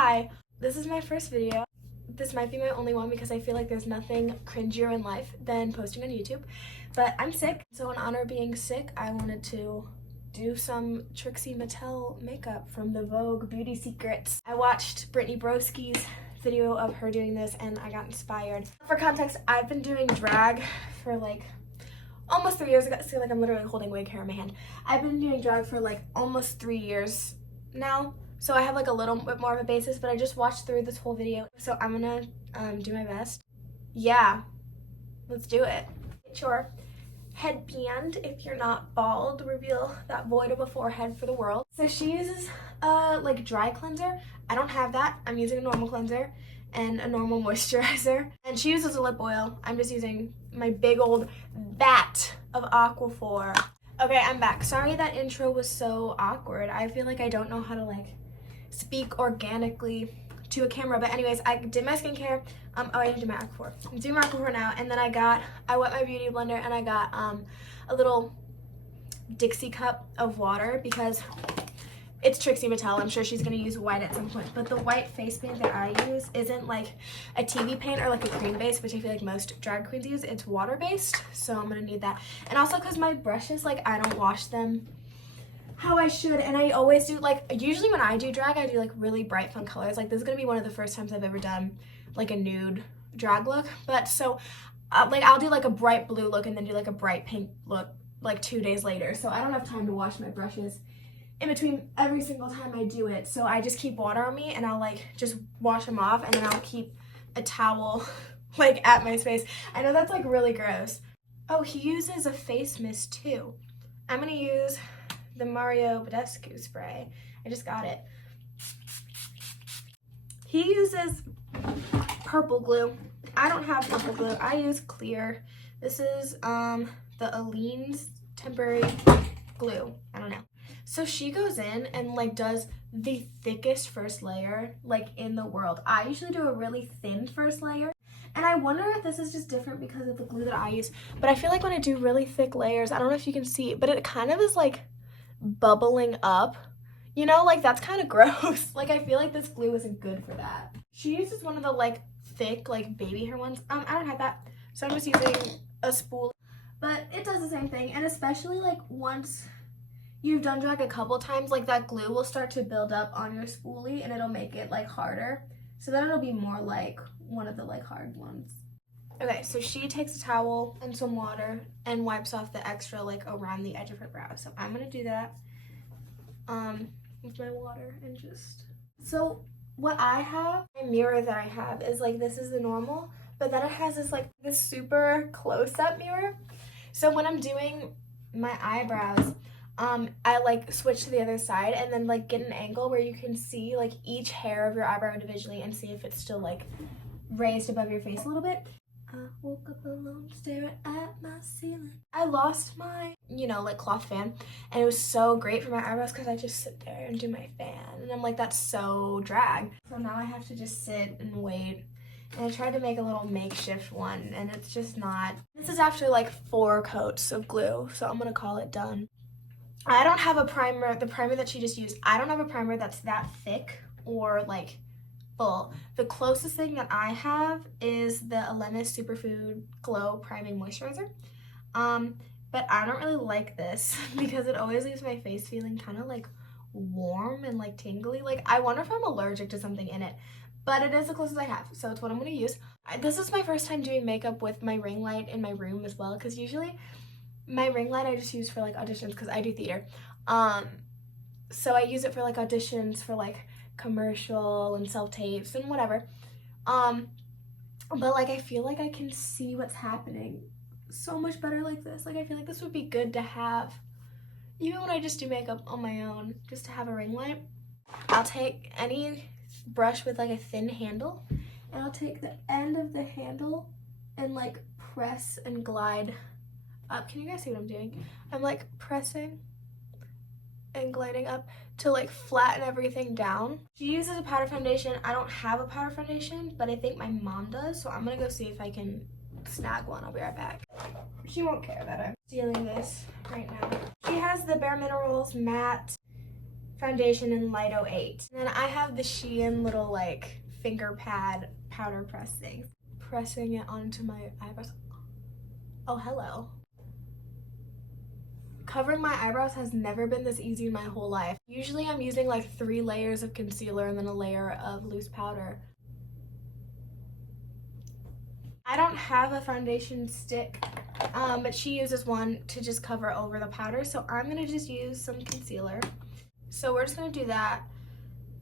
Hi, this is my first video. This might be my only one because I feel like there's nothing cringier in life than posting on YouTube. But I'm sick, so in honor of being sick, I wanted to do some Trixie Mattel makeup from the Vogue Beauty Secrets. I watched Brittany Broski's video of her doing this and I got inspired. For context, I've been doing drag for like almost 3 years. I feel like I'm literally holding wig hair in my hand. I've been doing drag for like almost 3 years now. So I have like a little bit more of a basis, but I just watched through this whole video. So I'm gonna do my best. Yeah, let's do it. Get your headband, if you're not bald, reveal that void of a forehead for the world. So she uses like dry cleanser. I don't have that. I'm using a normal cleanser and a normal moisturizer. And she uses a lip oil. I'm just using my big old vat of Aquaphor. Okay, I'm back. Sorry that intro was so awkward. I feel like I don't know how to like speak organically to a camera, but anyways, I did my skincare. Oh, I didn't do my Aquaphor. I'm doing my Aquaphor now, and then I wet my beauty blender and I got a little Dixie cup of water because it's Trixie Mattel. I'm sure she's gonna use white at some point, but the white face paint that I use isn't like a TV paint or like a cream base, which I feel like most drag queens use. It's water based, so I'm gonna need that. And also because my brushes, like I don't wash them how I should, and I always do, like usually when I do drag, I do like really bright fun colors. Like this is gonna be one of the first times I've ever done like a nude drag look, but so like I'll do like a bright blue look and then do like a bright pink look like 2 days later, so I don't have time to wash my brushes in between every single time I do it. So I just keep water on me and I'll like just wash them off, and then I'll keep a towel like at my face. I know that's like really gross. Oh, he uses a face mist too. I'm gonna use the Mario Badescu spray. I just got it. He uses purple glue. I don't have purple glue. I use clear. This is the Aleene's temporary glue. I don't know. So she goes in and like does the thickest first layer like in the world. I usually do a really thin first layer, and I wonder if this is just different because of the glue that I use, but I feel like when I do really thick layers, I don't know if you can see, but it kind of is like bubbling up, you know, like that's kind of gross. Like I feel like this glue isn't good for that. She uses one of the like thick like baby hair ones. I don't have that, so I'm just using a spool, but it does the same thing. And especially like once you've done drag a couple times, like that glue will start to build up on your spoolie and it'll make it like harder, so then it'll be more like one of the like hard ones. Okay, so she takes a towel and some water and wipes off the extra like around the edge of her brow. So I'm gonna do that with my water and just... So what I have, my mirror that I have is like, this is the normal, but then it has this like this super close-up mirror. So when I'm doing my eyebrows, I like switch to the other side and then like get an angle where you can see like each hair of your eyebrow individually and see if it's still like raised above your face a little bit. I woke up alone staring at my ceiling. I lost my, you know, like cloth fan, and it was so great for my eyebrows because I just sit there and do my fan, and I'm like, that's so drag. So now I have to just sit and wait, and I tried to make a little makeshift one, and it's just not. This is after like 4 coats of glue, so I'm gonna call it done. I don't have a primer, the primer that she just used, I don't have a primer that's that thick or like full. The closest thing that I have is the Elemis Superfood Glow Priming Moisturizer. But I don't really like this because it always leaves my face feeling kind of like warm and like tingly. Like I wonder if I'm allergic to something in it, but it is the closest I have, so it's what I'm gonna use. This is my first time doing makeup with my ring light in my room as well, because usually my ring light I just use for like auditions because I do theater. So I use it for like auditions for like commercial and self-tapes and whatever. But like I feel like I can see what's happening so much better like this. Like I feel like this would be good to have even when I just do makeup on my own, just to have a ring light. I'll take any brush with like a thin handle, and I'll take the end of the handle and like press and glide up. Can you guys see what I'm doing? I'm like pressing and gliding up to like flatten everything down. She uses a powder foundation. I don't have a powder foundation, but I think my mom does, so I'm gonna go see if I can snag one. I'll be right back. She won't care that I'm stealing this right now. She has the Bare Minerals matte foundation in Light 08. And then I have the Shein little like finger pad powder press thing. Pressing it onto my eyebrows. Oh, hello. Covering my eyebrows has never been this easy in my whole life. Usually I'm using like 3 layers of concealer and then a layer of loose powder. I don't have a foundation stick, but she uses one to just cover over the powder, so I'm gonna just use some concealer. So we're just gonna do that,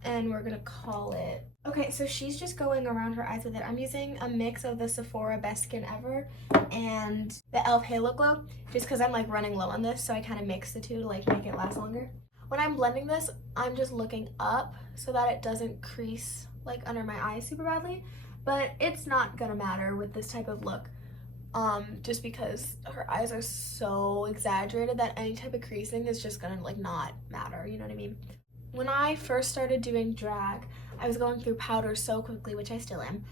and we're gonna call it. Okay, so she's just going around her eyes with it. I'm using a mix of the Sephora Best Skin Ever and the e.l.f. Halo Glow, just because I'm like running low on this, so I kind of mix the two to like make it last longer. When I'm blending this, I'm just looking up so that it doesn't crease like under my eyes super badly, but it's not gonna matter with this type of look. Just because her eyes are so exaggerated that any type of creasing is just gonna like not matter, you know what I mean? When I first started doing drag, I was going through powder so quickly, which I still am,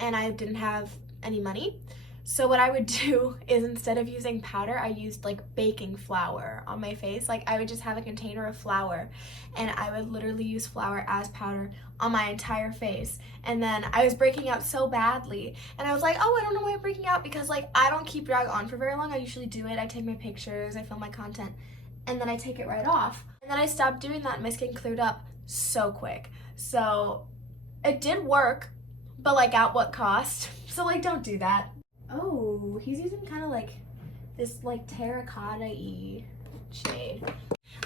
and I didn't have any money. So what I would do is instead of using powder, I used like baking flour on my face. Like I would just have a container of flour and I would literally use flour as powder on my entire face. And then I was breaking out so badly and I was like, oh, I don't know why I'm breaking out, because like I don't keep drag on for very long. I usually do it. I take my pictures, I film my content, and then I take it right off. And then I stopped doing that and my skin cleared up so quick. So it did work, but like at what cost? So like don't do that. Oh, he's using kind of like this like terracotta-y shade.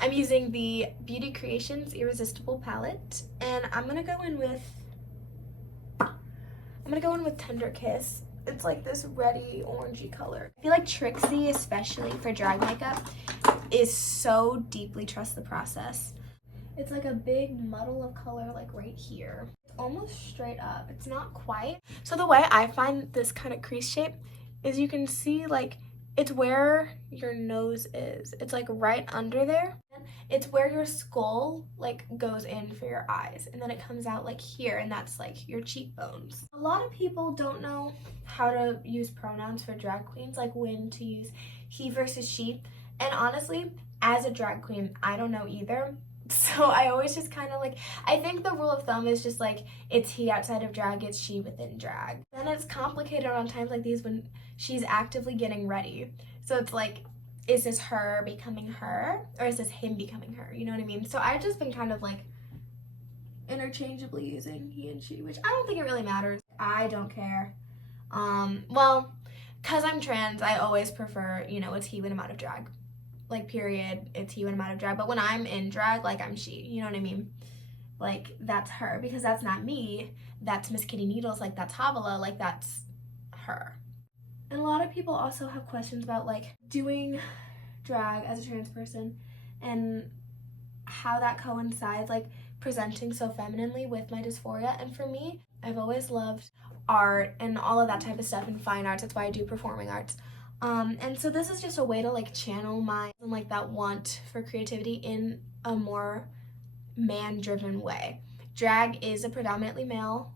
I'm using the Beauty Creations Irresistible palette, and I'm gonna go in with Tender Kiss. It's like this reddy orangey color. I feel like Trixie, especially for drag makeup, is so deeply trust the process. It's like a big muddle of color like right here. Almost straight up. It's not quite. So the way I find this kind of crease shape is you can see like it's where your nose is. It's like right under there. It's where your skull like goes in for your eyes, and then it comes out like here, and that's like your cheekbones. A lot of people don't know how to use pronouns for drag queens, like when to use he versus she. And honestly, as a drag queen, I don't know either. So I always just kind of like, I think the rule of thumb is just like, it's he outside of drag, it's she within drag. Then it's complicated on times like these when she's actively getting ready. So it's like, is this her becoming her, or is this him becoming her? You know what I mean? So I've just been kind of like interchangeably using he and she, which I don't think it really matters. I don't care. Well, cause I'm trans, I always prefer, you know, it's he when I'm out of drag. Like period, it's he when I'm out of drag. But when I'm in drag, like I'm she, you know what I mean? Like that's her, because that's not me, that's Miss Kitty Needles, like that's Havala, like that's her. And a lot of people also have questions about like doing drag as a trans person and how that coincides, like presenting so femininely with my dysphoria. And for me, I've always loved art and all of that type of stuff and fine arts. That's why I do performing arts. And so this is just a way to like channel my like that want for creativity in a more man-driven way. Drag is a predominantly male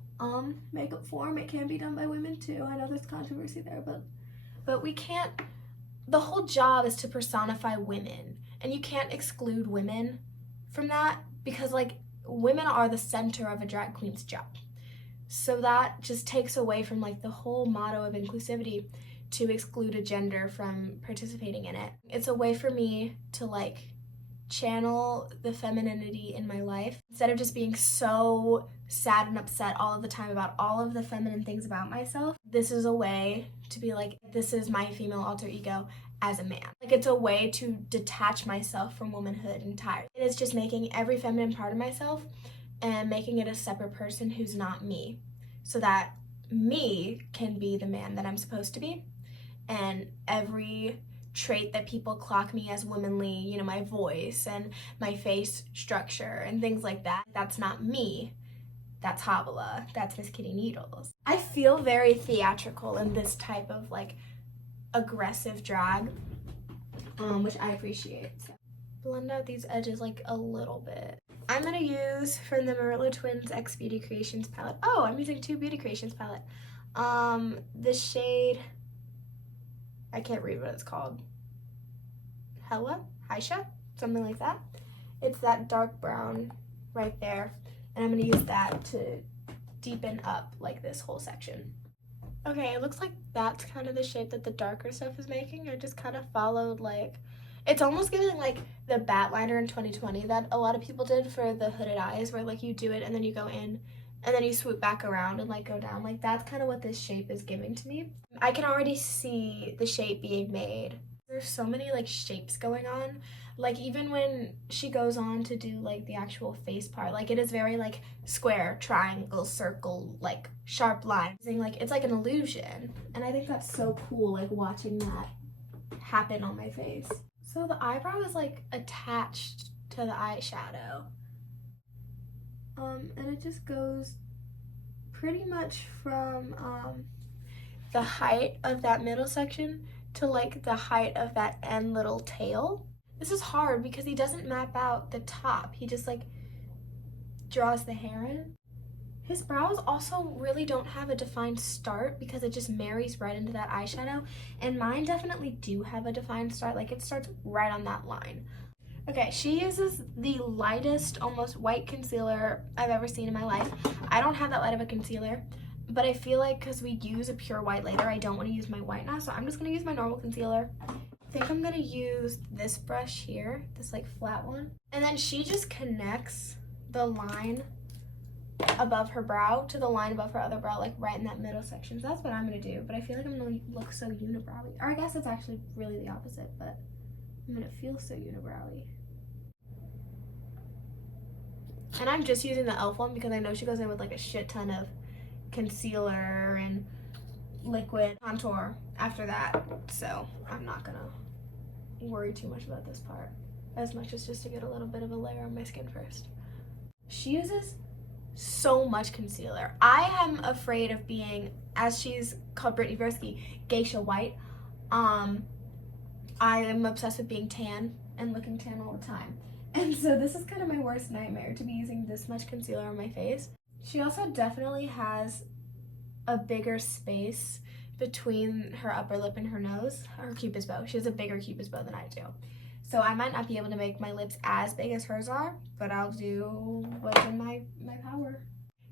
makeup form. It can be done by women too. I know there's controversy there, but we can't. The whole job is to personify women, and you can't exclude women from that, because like women are the center of a drag queen's job. So that just takes away from like the whole motto of inclusivity, to exclude a gender from participating in it. It's a way for me to like channel the femininity in my life instead of just being so sad and upset all of the time about all of the feminine things about myself. This is a way to be like, this is my female alter ego as a man. Like it's a way to detach myself from womanhood entirely. It is just making every feminine part of myself and making it a separate person who's not me, so that me can be the man that I'm supposed to be. And every trait that people clock me as womanly, you know, my voice and my face structure and things like that, that's not me. That's Havala. That's Miss Kitty Needles. I feel very theatrical in this type of like aggressive drag, which I appreciate. So blend out these edges like a little bit. I'm gonna use from the Murillo Twins X Beauty Creations palette. Oh, I'm using 2 Beauty Creations palette. The shade, I can't read what it's called. Hella? Haisha? Something like that. It's that dark brown right there. And I'm gonna use that to deepen up like this whole section. Okay, it looks like that's kind of the shape that the darker stuff is making. I just kind of followed like, it's almost giving like the bat liner in 2020 that a lot of people did for the hooded eyes, where like you do it and then you go in and then you swoop back around and like go down. Like that's kind of what this shape is giving to me. I can already see the shape being made. There's so many like shapes going on. Like even when she goes on to do like the actual face part, like it is very like square, triangle, circle, like sharp lines. Like it's like an illusion. And I think that's so cool, like watching that happen on my face. So the eyebrow is like attached to the eyeshadow. And it just goes pretty much from the height of that middle section to like the height of that end little tail. This is hard because he doesn't map out the top. He just like draws the hair in. His brows also really don't have a defined start because it just marries right into that eyeshadow. And mine definitely do have a defined start. Like it starts right on that line. Okay, she uses the lightest, almost white concealer I've ever seen in my life. I don't have that light of a concealer, but I feel like because we use a pure white later, I don't want to use my white now, so I'm just going to use my normal concealer. I think I'm going to use this brush here, this like flat one. And then she just connects the line above her brow to the line above her other brow, like right in that middle section. So that's what I'm going to do, but I feel like I'm going to look so unibrowy. Or I guess it's actually really the opposite, but I'm going to feel so unibrowy. And I'm just using the e.l.f. one because I know she goes in with like a shit ton of concealer and liquid contour after that. So I'm not going to worry too much about this part as much as just to get a little bit of a layer on my skin first. She uses so much concealer. I am afraid of being, as she's called Brittany Versky, geisha white. I am obsessed with being tan and looking tan all the time. And so this is kind of my worst nightmare, to be using this much concealer on my face. She also definitely has a bigger space between her upper lip and her nose, her cupid's bow. She has a bigger cupid's bow than I do. So I might not be able to make my lips as big as hers are, but I'll do what's in my power.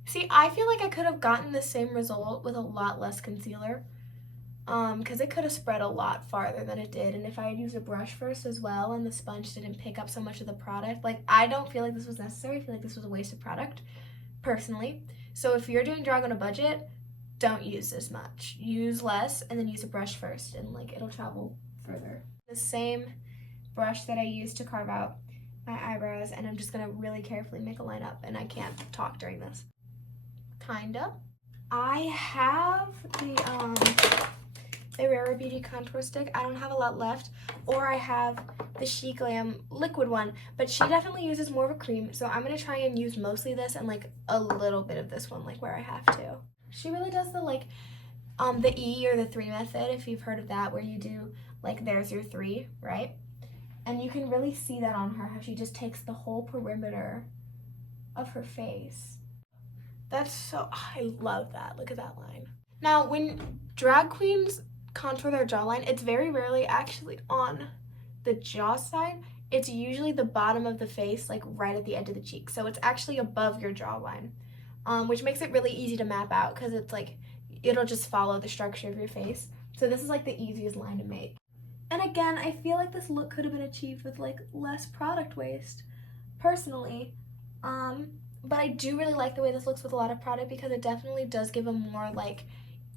See, I feel like I could have gotten the same result with a lot less concealer, because it could have spread a lot farther than it did. And if I had used a brush first as well and the sponge didn't pick up so much of the product, like I don't feel like this was necessary. I feel like this was a waste of product, personally. So if you're doing drag on a budget, don't use this much. Use less and then use a brush first, and like it'll travel further. The same brush that I used to carve out my eyebrows, and I'm just gonna really carefully make a line up, and I can't talk during this. Kinda. I have the Rare Beauty contour stick. I don't have a lot left, or I have the She Glam liquid one, but she definitely uses more of a cream, so I'm gonna try and use mostly this and like a little bit of this one, like where I have to. She really does the like the E or the 3 method, if you've heard of that, where you do like there's your 3, right? And you can really see that on her, how she just takes the whole perimeter of her face. That's so, I love that. Look at that line. Now, when drag queens contour their jawline, it's very rarely actually on the jaw side. It's usually the bottom of the face, like right at the edge of the cheek. So it's actually above your jawline, which makes it really easy to map out because it's like, it'll just follow the structure of your face. So this is like the easiest line to make. And again, I feel like this look could have been achieved with like less product waste, personally. But I do really like the way this looks with a lot of product because it definitely does give a more like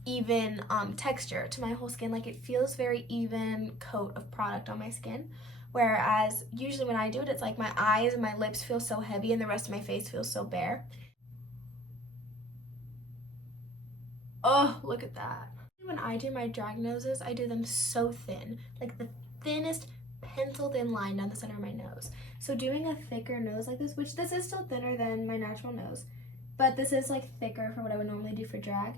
even texture to my whole skin. Like it feels very even coat of product on my skin. Whereas usually when I do it, it's like my eyes and my lips feel so heavy and the rest of my face feels so bare. Oh, look at that. When I do my drag noses, I do them so thin, like the thinnest pencil thin line down the center of my nose. So doing a thicker nose like this, which this is still thinner than my natural nose, but this is like thicker for what I would normally do for drag,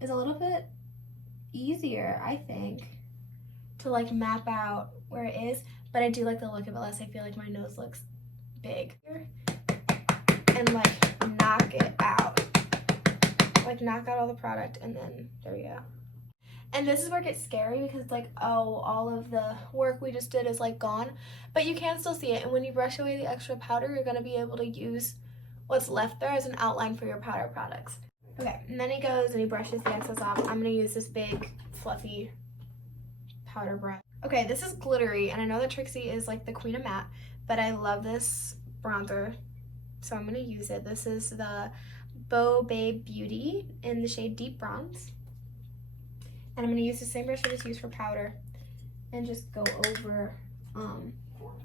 is a little bit easier, I think, to like map out where it is. But I do like the look of it less. I feel like my nose looks big. And like knock it out. Like knock out all the product, and then there we go. And this is where it gets scary because it's like, oh, all of the work we just did is like gone. But you can still see it. And when you brush away the extra powder, you're going to be able to use what's left there as an outline for your powder products. Okay, and then he goes and he brushes the excess off. I'm going to use this big, fluffy powder brush. Okay, this is glittery. And I know that Trixie is like the queen of matte, but I love this bronzer. So I'm going to use it. This is the Vogue Beauty in the shade Deep Bronze. And I'm going to use the same brush I just used for powder and just go over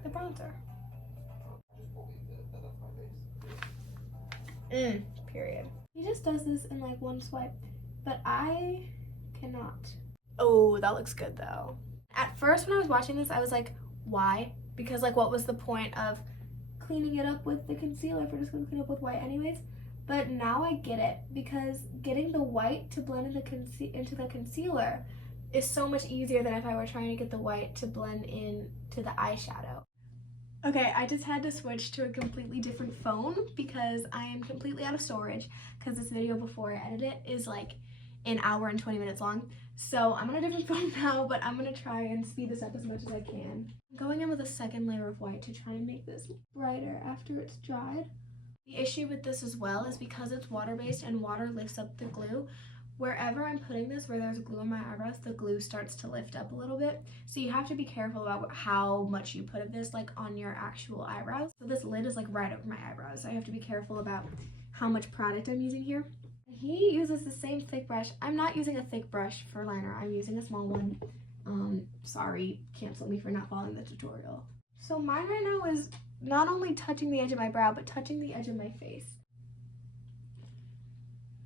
the bronzer. Period. He just does this in like one swipe, but I cannot. Oh, that looks good though. At first when I was watching this, I was like, why? Because like what was the point of cleaning it up with the concealer if we're just going to clean it up with white anyways? But now I get it, because getting the white to blend into the concealer is so much easier than if I were trying to get the white to blend in to the eyeshadow. Okay, I just had to switch to a completely different phone because I am completely out of storage, because this video before I edit it is like an hour and 20 minutes long. So I'm on a different phone now, but I'm going to try and speed this up as much as I can. I'm going in with a second layer of white to try and make this brighter after it's dried. The issue with this as well is because it's water-based and water lifts up the glue, wherever I'm putting this, where there's glue on my eyebrows, the glue starts to lift up a little bit. So you have to be careful about how much you put of this like on your actual eyebrows. So this lid is like right over my eyebrows, so I have to be careful about how much product I'm using here. He uses the same thick brush. I'm not using a thick brush for liner, I'm using a small one. Sorry, cancel me for not following the tutorial. So mine right now is not only touching the edge of my brow, but touching the edge of my face.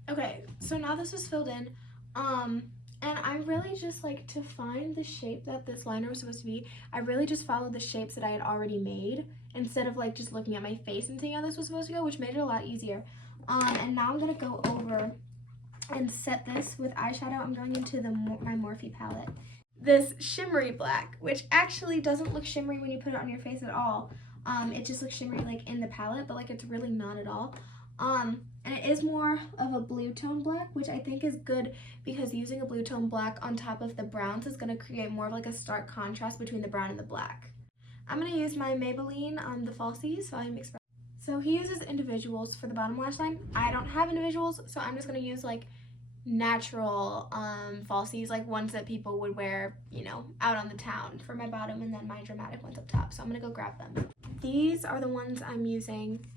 Okay, so now this is filled in, and I really just like to find the shape that this liner was supposed to be. I really just followed the shapes that I had already made instead of like just looking at my face and seeing how this was supposed to go, which made it a lot easier. And now I'm gonna go over and set this with eyeshadow. I'm going into my Morphe palette. This shimmery black, which actually doesn't look shimmery when you put it on your face at all. It just looks shimmery like in the palette, but like it's really not at all. And it is more of a blue tone black, which I think is good because using a blue tone black on top of the browns is going to create more of like a stark contrast between the brown and the black. I'm going to use my Maybelline the Falsies Volume Express. So he uses individuals for the bottom lash line. I don't have individuals, so I'm just going to use like natural falsies, like ones that people would wear, you know, out on the town for my bottom, and then my dramatic ones up top. So I'm going to go grab them. These are the ones I'm using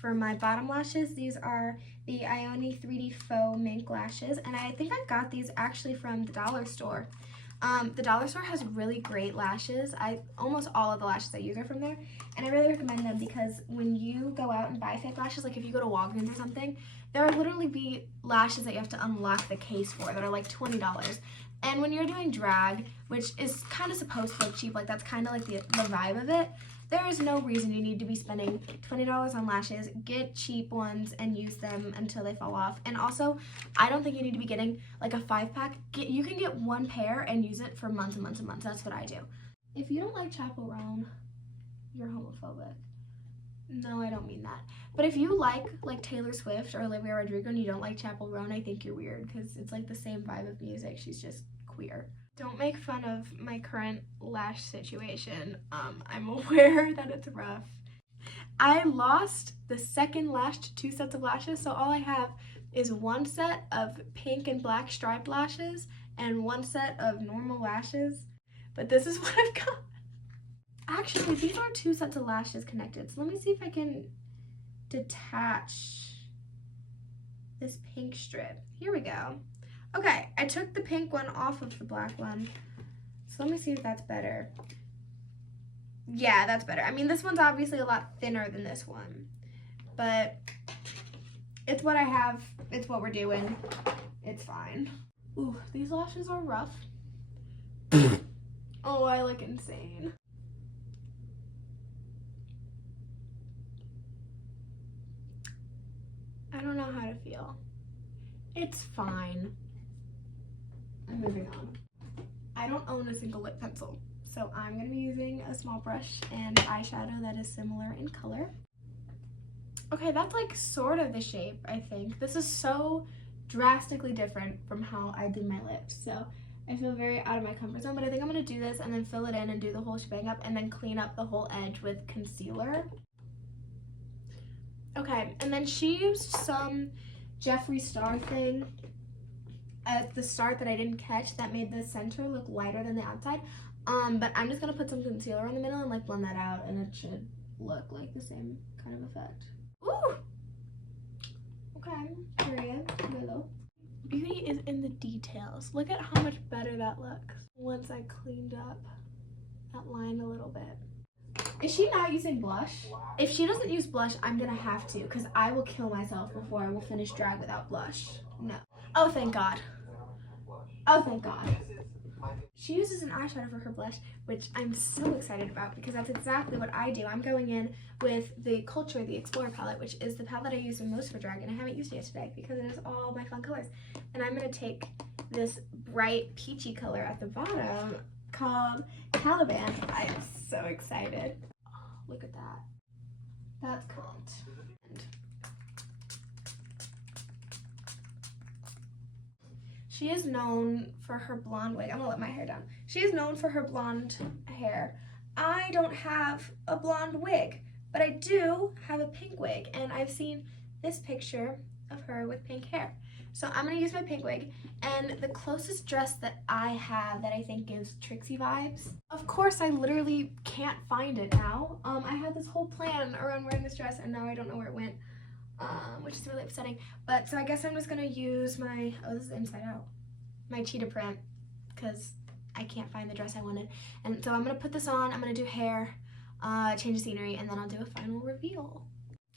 for my bottom lashes. These are the Ioni 3D Faux Mink Lashes, and I think I got these actually from the dollar store. The dollar store has really great lashes. Almost all of the lashes I use are from there, and I really recommend them because when you go out and buy fake lashes, like if you go to Walgreens or something, there will literally be lashes that you have to unlock the case for that are like $20. And when you're doing drag, which is kind of supposed to look cheap, like that's kind of like the vibe of it, there is no reason you need to be spending $20 on lashes. Get cheap ones and use them until they fall off. And also, I don't think you need to be getting like a 5-pack. You can get one pair and use it for months and months and months. That's what I do. If you don't like Chappell Roan, you're homophobic. No, I don't mean that. But if you like Taylor Swift or Olivia Rodrigo and you don't like Chappell Roan, I think you're weird because it's like the same vibe of music. She's just queer. Don't make fun of my current lash situation. I'm aware that it's rough. I lost the second lash to 2 sets of lashes, so all I have is 1 set of pink and black striped lashes and 1 set of normal lashes. But this is what I've got. Actually, these are 2 sets of lashes connected, so let me see if I can detach this pink strip. Here we go. Okay, I took the pink one off of the black one, so let me see if that's better. Yeah, that's better. I mean, this one's obviously a lot thinner than this one, but it's what I have. It's what we're doing. It's fine. Ooh, these lashes are rough. Oh, I look insane. I don't know how to feel. It's fine. I'm moving on. I don't own a single lip pencil, so I'm going to be using a small brush and eyeshadow that is similar in color. Okay, that's like sort of the shape, I think. This is so drastically different from how I do my lips, so I feel very out of my comfort zone, but I think I'm gonna do this and then fill it in and do the whole shebang up and then clean up the whole edge with concealer. Okay, and then she used some Jeffree Star thing at the start that I didn't catch that made the center look lighter than the outside. But I'm just gonna put some concealer in the middle and like blend that out, and it should look like the same kind of effect. Ooh! Okay, period. Willow. Beauty is in the details. Look at how much better that looks once I cleaned up that line a little bit. Is she not using blush? If she doesn't use blush, I'm gonna have to, because I will kill myself before I will finish drag without blush. No. Oh, thank God. Oh, thank God. She uses an eyeshadow for her blush, which I'm so excited about because that's exactly what I do. I'm going in with the Culture, the Explorer palette, which is the palette I use in most of drag, and I haven't used it yet today because it is all my fun colors. And I'm going to take this bright peachy color at the bottom called Caliban. I am so excited. Oh, look at that. That's cool. She is known for her blonde wig. I'm gonna let my hair down. She is known for her blonde hair. I don't have a blonde wig, but I do have a pink wig, and I've seen this picture of her with pink hair. So I'm gonna use my pink wig, and the closest dress that I have that I think gives Trixie vibes. Of course, I literally can't find it now. I had this whole plan around wearing this dress, and now I don't know where it went. Which is really upsetting. But so I guess I'm just gonna use my, oh, this is inside out, my cheetah print, because I can't find the dress I wanted. And so I'm gonna put this on, I'm gonna do hair, change the scenery, and then I'll do a final reveal.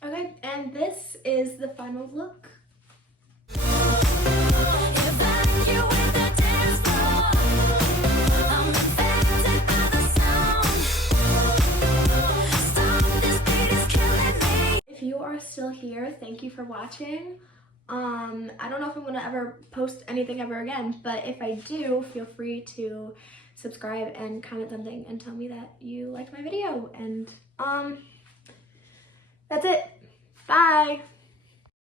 Okay, and this is the final look. If you are still here, thank you for watching. I don't know if I'm gonna ever post anything ever again, but if I do, feel free to subscribe and comment something and tell me that you liked my video. And that's it. Bye.